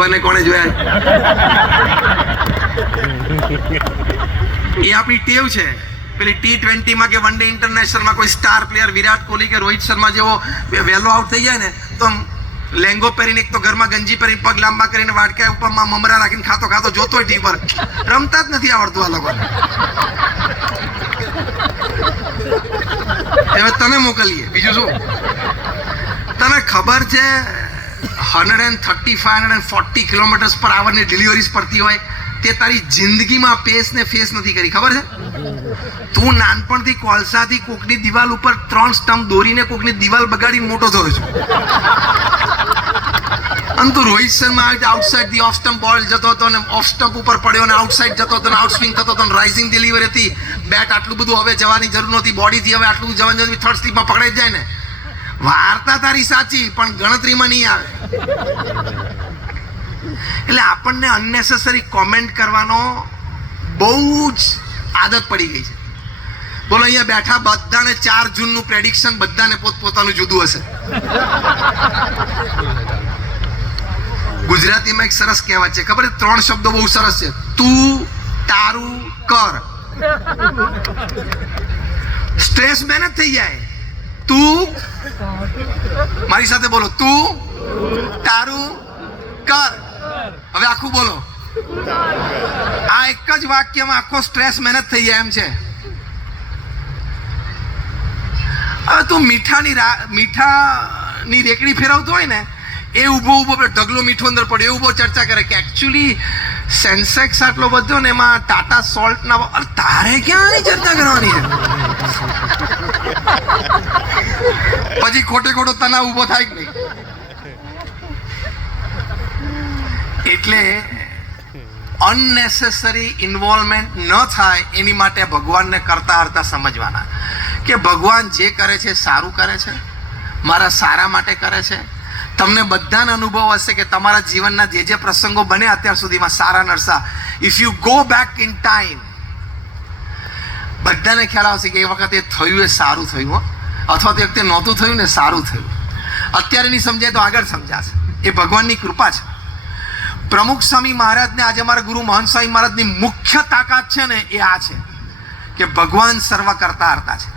કોણે જોયા? એ આપણી ટેવ છે. પેલી T20 માં કે વન ડે ઇન્ટરનેશનલ માં કોઈ સ્ટાર પ્લેયર વિરાટ કોહલી કે રોહિત શર્મા જેવો વહેલો આઉટ થઈ જાય ને તો લેંગો પહેરીને, એક તો ઘરમાં ગંજી પહેરીને, પગ લાંબા કરીને, વાટકા ઉપર મમરા રાખીને ખાતો ખાતો જોતો હોય ટીવી પર. રમતા જ નથી આવડતું આ લોકોને. હવે તને મોકલીએ, બીજું શું? તને ખબર છે 135-140 કિલોમીટર પર આવરની ડિલિવરીઝ પડતી હોય તે તારી જિંદગીમાં પેસ ને ફેસ નથી કરી, ખબર છે? તું નાનપણથી કોલસાથી કોકની દિવાલ ઉપર 3 સ્ટમ્પ દોરીને કોકની દિવાલ બગાડીને મોટો થયો છે. અને તું Rohit Sharma outside the of stump બોલ જતો હતો ને ઓફ સ્ટમ્પ ઉપર પડ્યો ને આઉટસાઇડ જતો હતો ને આઉટ સ્વિંગ થતો હતો ને રાઇઝિંગ ડિલિવરી હતી. બેટ આટલું બધું હવે જવાની જરૂર નહોતી, બોડીથી હવે આટલું જવાનું જરૂર, થર્ડ સ્લીપમાં પકડાઈ જાય ને. વાર્તા તારી સાચી પણ ગણતરીમાં નહીં આવે. એટલે આપણને અનનેસેસરી કોમેન્ટ કરવાનો બહુ જ આદત પડી ગઈ છે. બોલો, અહીંયા બેઠા બધાને 4 જૂનનું પ્રેડિક્શન બધાને પોતપોતાનું જુદું હશે. ગુજરાતીમાં એક સરસ કહેવત છે, ખબર છે? 3 શબ્દો બહુ સરસ છે. તું, તારું, કર. સ્ટ્રેસ મહેનત થઈ જાય. તું, મારી સાથે બોલો, તું, તારું, કર. હવે આખું બોલો. આ એક જ વાક્યમાં આખો સ્ટ્રેસ મહેનત થઈ જાય એમ છે. હવે તું મીઠાની રેકડી ફેરવતો હોય ને, એ ઊભો ઢગલો મીઠો અંદર પડ્યો, એ ઊભો ચર્ચા કરે કે એકચ્યુઅલી સેન્સેક્સ આટલો બધો ને એમાં ટાટા સોલ્ટ ના. અરે તારે ક્યાં આની ચર્ચા કરવાની છે? પછી ખોટે ખોટો તનાવ ઊભો થાય કે નહીં? એટલે અનનેસેસરી ઇન્વોલ્વમેન્ટ ન થાય એની માટે ભગવાનને કરતા હરતા સમજવાના કે ભગવાન જે કરે છે સારું કરે છે, મારા સારા માટે કરે છે. તમને બધાને અનુભવ હશે કે તમારા જીવનના જે પ્રસંગો બને અત્યાર સુધીમાં સારા નરસા, if you go back in time, બધાને ખ્યાલ આવશે કે એ વખતે થયું એ સારું થયું, અથવા તો એ વખતે નહોતું થયું ને સારું થયું. અત્યારે નહીં સમજાય તો આગળ સમજાશે. એ ભગવાનની કૃપા છે. પ્રમુખ સ્વામી મહારાજને આજે અમારા ગુરુ મહંત સ્વામી મહારાજની મુખ્ય તાકાત છે ને એ આ છે કે ભગવાન સર્વ કરતા હરતા છે.